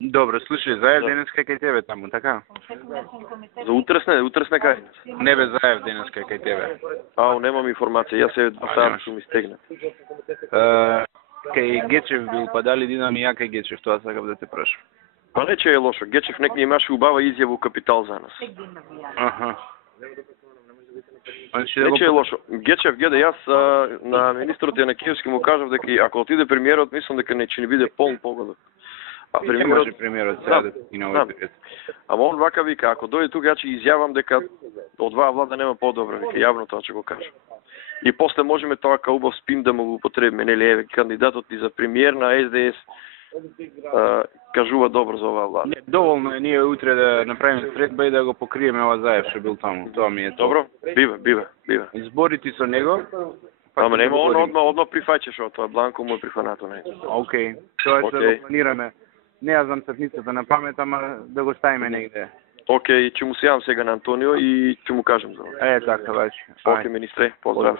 Добро, слушај, Заев денеска кај тебе таму, така? За утресне кај? Не бе, Заев денеска кај тебе. Немам информација, јас се сам сум истегнат. Кај Гечев бил, па дали динам и ја кај Гечев, тоа сакав да те прашам. Па не че е лошо, Гечев некој имаше убава изјава у Капитал за нас. Аха. Не че е лошо. Гечев гледа, јас на министрот Јанакиевски му кажав дека ако отиде премиерот, мислам дека не ќе ни биде полн погодок. А премиерот сега да и на овој период. Ама он вака вика, ако дојде тука, ја ќе изјавам дека од оваа влада нема подобро, вика, јавно тоа ќе го кажа. И после можеме тоа као убав спин да му го употребиме, нели, еве, кандидатот и за премиер на СДС кажува добро за оваа влада. Доволно е ние утре да направиме средба и да го покриеме ова Заев што бил таму. Тоа ми е тоа. Добро, бива. Изборите со него. Ама нема он одма прифаќаше тоа, Бланко му е прифанато не. Океј, тоа е да го планираме. Не ја знам сетницата на памет, ама да го ставиме негде. Океј, ќе му се јавам сега на Антонио и ќе му кажем за ова. Така, баш. Океј, министре, поздрав.